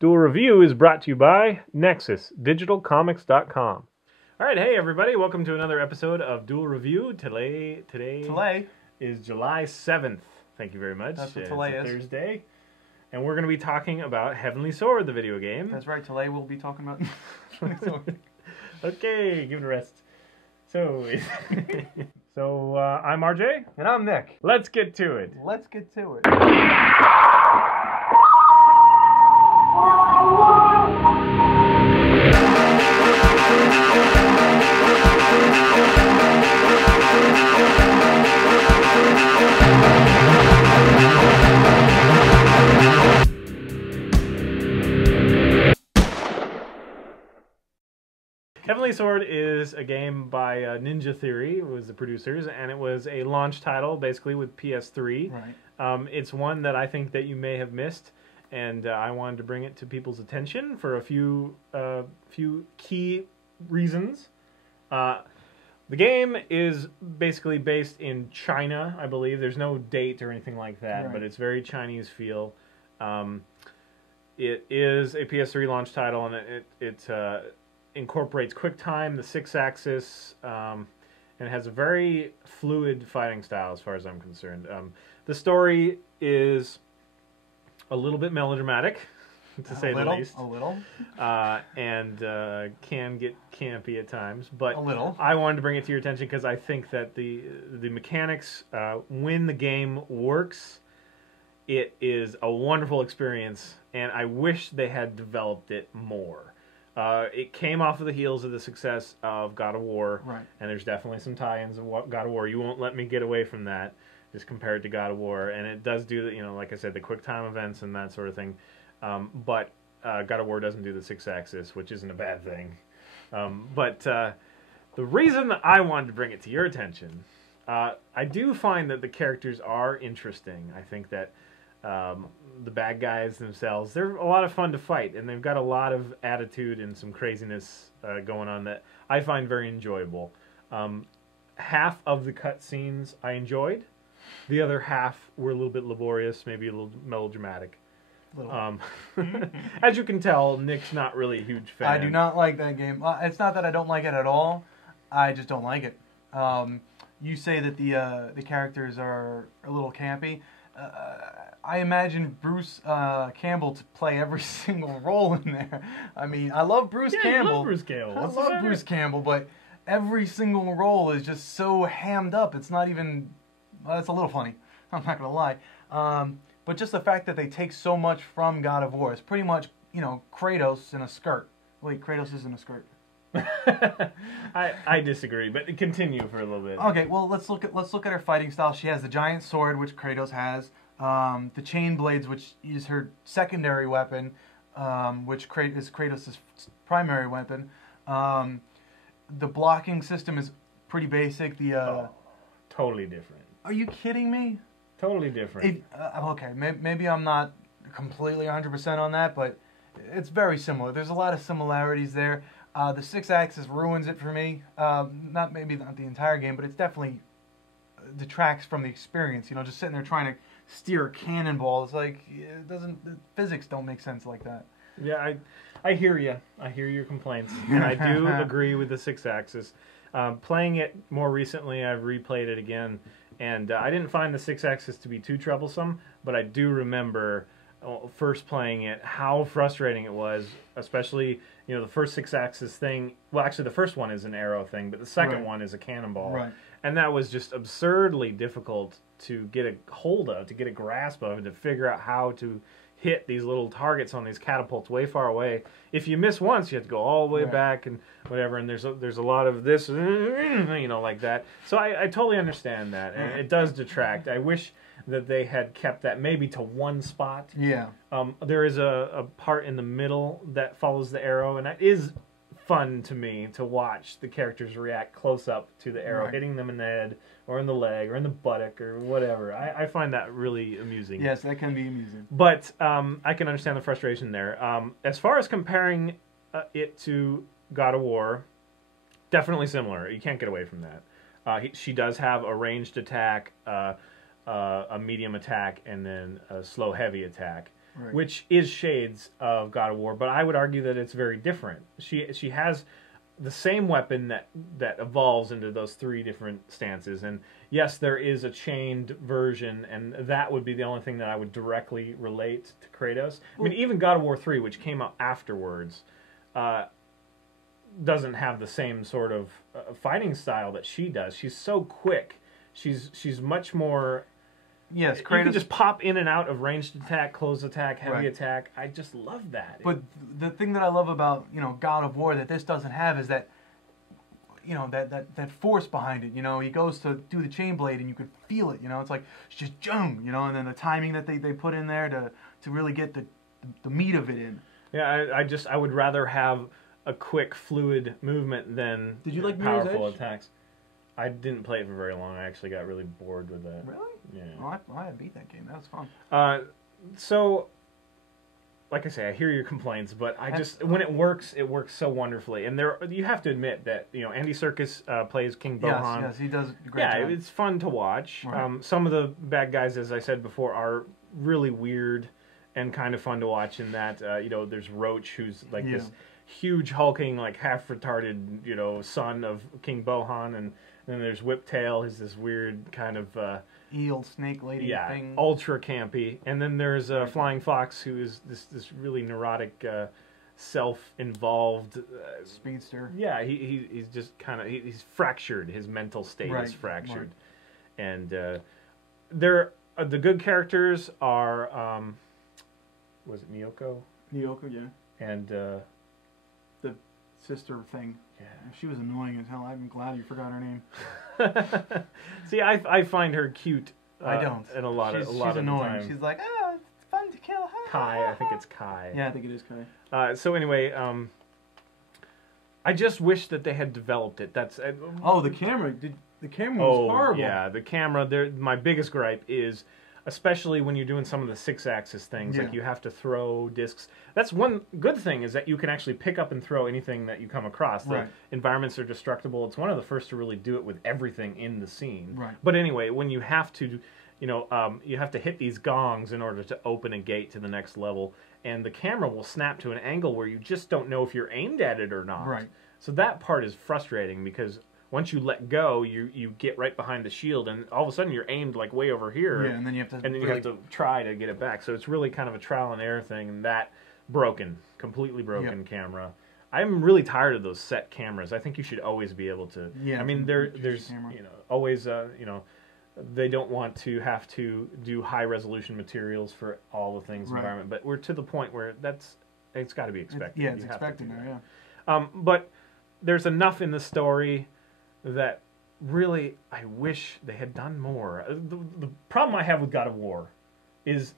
Duel Review is brought to you by NexusDigitalComics.com. All right, hey everybody, welcome to another episode of Duel Review. Today is July 7th. Thank you very much. That's what it's today a is. Thursday. And we're going to be talking about Heavenly Sword, the video game. That's right, today we'll be talking about... Okay, give it a rest. So, I'm RJ. And I'm Nick. Let's get to it. Let's get to it. Heavenly Sword is a game by Ninja Theory, who was the producers, and it was a launch title, basically, with PS3. Right. It's one that I think that you may have missed, and I wanted to bring it to people's attention for a few key reasons. The game is basically based in China, I believe. There's no date or anything like that, Right. but it's very Chinese feel. It is a PS3 launch title, and it incorporates QuickTime, the 6-axis, and it has a very fluid fighting style as far as I'm concerned. The story is a little bit melodramatic, to say the least. A little. And can get campy at times. But A little. I wanted to bring it to your attention because I think that the mechanics, when the game works, it is a wonderful experience, and I wish they had developed it more. It came off of the heels of the success of God of War, Right. and there's definitely some tie-ins of God of War. You won't let me get away from that, just compared to God of War, and it does do, like I said, the quick time events and that sort of thing. But God of War doesn't do the 6-axis, which isn't a bad thing. But the reason that I wanted to bring it to your attention, I do find that the characters are interesting. I think that the bad guys themselves, they're a lot of fun to fight, and they've got a lot of attitude and some craziness going on that I find very enjoyable. Half of the cutscenes I enjoyed. The other half were a little bit laborious, maybe a little melodramatic. As you can tell, Nick's not really a huge fan. I do not like that game. It's not that I don't like it at all. I just don't like it. You say that the characters are a little campy. I imagine Bruce Campbell to play every single role in there. I mean, I love Bruce Campbell. You love Bruce Campbell. I love Bruce Campbell, but every single role is just so hammed up. It's not even... Well, it's a little funny. I'm not going to lie. But just the fact that they take so much from God of War. It's pretty much, Kratos in a skirt. Wait, Kratos isn't a skirt. I disagree, but continue for a little bit. Okay, well let's look at her fighting style. She has the giant sword, which Kratos has. The chain blades, which is her secondary weapon, which is Kratos' primary weapon. The blocking system is pretty basic. Totally different. Are you kidding me? Totally different. Okay, maybe I'm not completely 100% on that, but it's very similar. There's a lot of similarities there. The 6-axis ruins it for me. Maybe not the entire game, but it's definitely detracts from the experience. Just sitting there trying to steer a cannonball. It's like the physics don't make sense like that. Yeah, I hear you. I hear your complaints, and I do agree with the 6-axis. Playing it more recently, I've replayed it again, and I didn't find the 6-axis to be too troublesome, but I do remember first playing it, how frustrating it was, especially, the first 6-axis thing. Well, actually, the first one is an arrow thing, but the second one is a cannonball. Right. And that was just absurdly difficult to get a hold of, to get a grasp of, and to figure out how to hit these little targets on these catapults way far away. If you miss once, you have to go all the way back and whatever, and there's a lot of this, like that. So I totally understand that, and it does detract. I wish that they had kept that maybe to one spot. Yeah. There is a part in the middle that follows the arrow, and that is fun to me to watch the characters react close up to the arrow, hitting them in the head or in the leg or in the buttock or whatever. I find that really amusing. Yes, that can be amusing. But I can understand the frustration there. As far as comparing it to God of War, definitely similar. You can't get away from that. She does have a ranged attack, a medium attack, and then a slow heavy attack. right. which is shades of God of War, but I would argue that it's very different. She has the same weapon that evolves into those 3 different stances, and yes, there is a chained version, and that would be the only thing that I would directly relate to Kratos. I mean, even God of War 3, which came out afterwards, doesn't have the same sort of fighting style that she does. She's so quick. She's much more. Yes, You Kratos. can just pop in and out of ranged attack, close attack, heavy Right. attack. I just love that. But the thing that I love about God of War that this doesn't have is that that force behind it. He goes to do the chain blade and you could feel it. It's like it's just jump. And then the timing that they put in there to really get the meat of it in. Yeah, I would rather have a quick, fluid movement than Did you like Mirror's powerful Edge? attacks. I didn't play it for very long. I actually got really bored with it. Really? Yeah. Oh, I beat that game. That was fun. So, like I say, I hear your complaints, but when it works so wonderfully. And you have to admit that Andy Serkis plays King Bohan. Yes, he does a great Yeah, job. it's fun to watch. Right. Some of the bad guys, as I said before, are really weird and kind of fun to watch. In that, there's Roach, who's like this huge hulking, like half retarded, son of King Bohan, and then there's Whiptail, who's this weird kind of eel snake lady thing. ultra campy. And then there's Flying Fox, who is this really neurotic, self-involved speedster. Yeah, he's just kind of he's fractured. His mental state is fractured, and the good characters are was it Nyoko? Nyoko, yeah. And the sister thing. Yeah. She was annoying as hell. I'm glad you forgot her name. See, I find her cute. I don't. And a lot she's of annoying. the time. She's like, it's fun to kill her. Kai, I think it's Kai. Yeah, I think it is Kai. So anyway, I just wish that they had developed it. That's the camera. The camera was horrible. Yeah, the camera. My biggest gripe is, especially when you're doing some of the 6-axis things, like you have to throw discs. That's one good thing, is that you can actually pick up and throw anything that you come across. The environments are destructible. It's one of the first to really do it with everything in the scene. Right. But anyway, when you have to, you have to hit these gongs in order to open a gate to the next level, and the camera will snap to an angle where you just don't know if you're aimed at it or not. Right. So that part is frustrating, because once you let go, you get right behind the shield, and all of a sudden you're aimed like way over here. Yeah, and then you have to try to get it back. So it's really kind of a trial and error thing, and that completely broken camera. I'm really tired of those set cameras. I think you should always be able to. Yeah. I mean, there's always they don't want to have to do high resolution materials for all the things environment, but we're to the point where it's got to be expected. It's expected now. Yeah. But there's enough in the story that really I wish they had done more. The problem I have with God of War is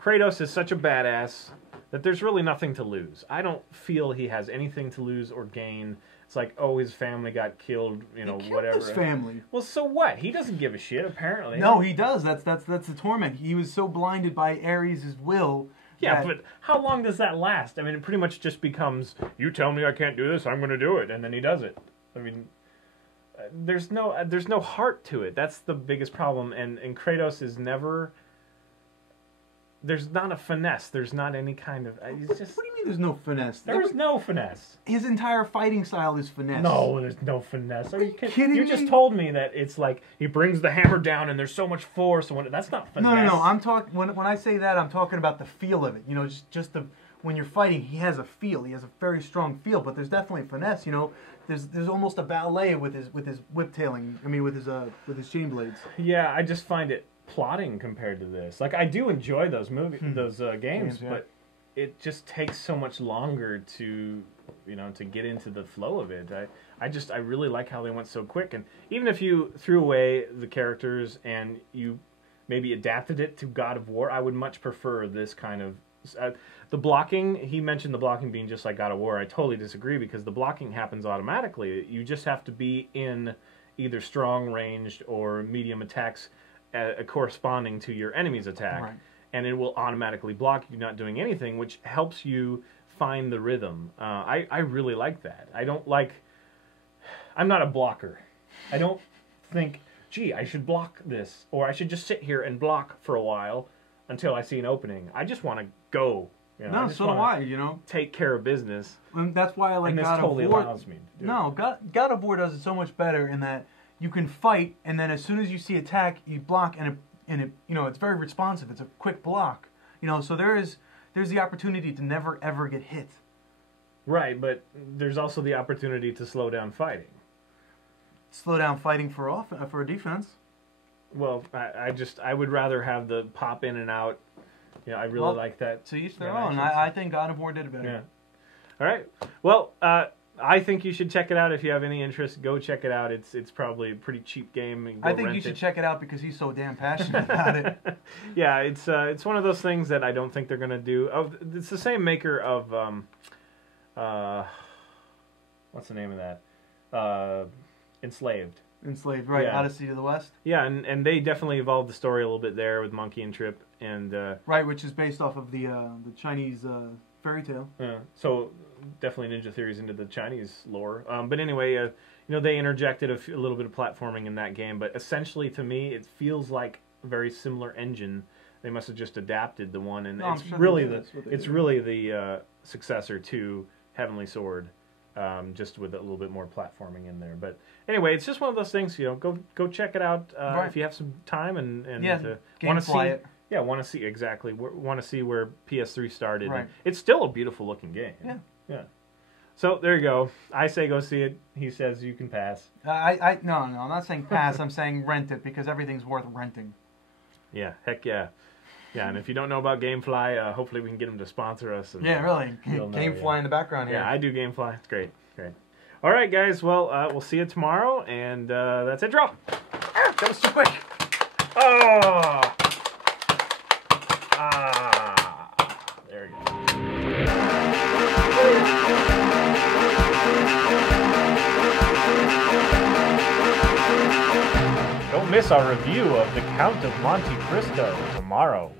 Kratos is such a badass that there's really nothing to lose. I don't feel he has anything to lose or gain. It's like, his family got killed, whatever. His family. Well, so what? He doesn't give a shit, apparently. No, he does. That's the torment. He was so blinded by Ares' will. Yeah, but how long does that last? I mean, it pretty much just becomes, you tell me I can't do this, I'm going to do it, and then he does it. I mean, there's no heart to it. That's the biggest problem, and Kratos is never. There's not a finesse. There's not any kind of. It's just. What do you mean? There's no finesse? There's no finesse. His entire fighting style is finesse. No, there's no finesse. Are you kidding me? You just told me that it's like he brings the hammer down and there's so much force. And that's not finesse. No. I'm talking when I say that, I'm talking about the feel of it. Just the when you're fighting, he has a feel. He has a very strong feel, but there's definitely finesse. There's almost a ballet with his whiptailing. I mean, with his chain blades. Yeah, I just find it plotting compared to this. Like, I do enjoy those games, but it just takes so much longer to get into the flow of it. I really like how they went so quick, and even if you threw away the characters and you maybe adapted it to God of War, I would much prefer this kind of the blocking. He mentioned the blocking being just like God of War. I totally disagree, because the blocking happens automatically. You just have to be in either strong ranged or medium attacks corresponding to your enemy's attack, and it will automatically block you not doing anything, which helps you find the rhythm. I really like that. I'm not a blocker. I don't think, gee, I should block this, or I should just sit here and block for a while until I see an opening. I just want to go. You know, No, just so do wanna I. You know, take care of business. and that's why I like And this God totally of War. allows me to do it. No, God of War does it so much better in that you can fight, and then as soon as you see attack, you block, and it you know, it's very responsive. It's a quick block. You know, so there's the opportunity to never ever get hit. Right, but there's also the opportunity to slow down fighting. Slow down fighting for a defense. Well, I would rather have the pop in and out. You know, I really like that. So each their Yeah, own. actions. I think God of War did it better. Yeah. All right. Well, I think you should check it out if you have any interest. Go check it out. It's probably a pretty cheap game. And go I think rent you should it. check it out because he's so damn passionate about it. Yeah, it's one of those things that I don't think they're gonna do. Oh, it's the same maker of what's the name of that? Enslaved. Enslaved, right? Yeah. Odyssey to the West. Yeah, and they definitely evolved the story a little bit there with Monkey and Trip and Right, which is based off of the Chinese fairy tale. so definitely Ninja Theory's into the Chinese lore. But anyway, you know, they interjected a little bit of platforming in that game, but essentially to me it feels like a very similar engine. They must have just adapted the one, and No, I'm it's sure really they did. it's really the successor to Heavenly Sword, just with a little bit more platforming in there. But anyway, it's just one of those things. You know, go check it out Right. if you have some time and Game want to see it. Yeah, want to see exactly. Want to see where PS3 started. Right. It's still a beautiful looking game. Yeah. Yeah. So there you go. I say go see it. He says you can pass. No, I'm not saying pass. I'm saying rent it because everything's worth renting. Yeah. Heck yeah. Yeah. And if you don't know about GameFly, hopefully we can get them to sponsor us. And, Yeah, really. you'll know, Gamefly in the background here. Yeah, I do GameFly. It's great. Great. All right, guys. Well, we'll see you tomorrow, and that's it. Draw. That was too quick. Oh. There you go. Don't miss our review of The Count of Monte Cristo tomorrow.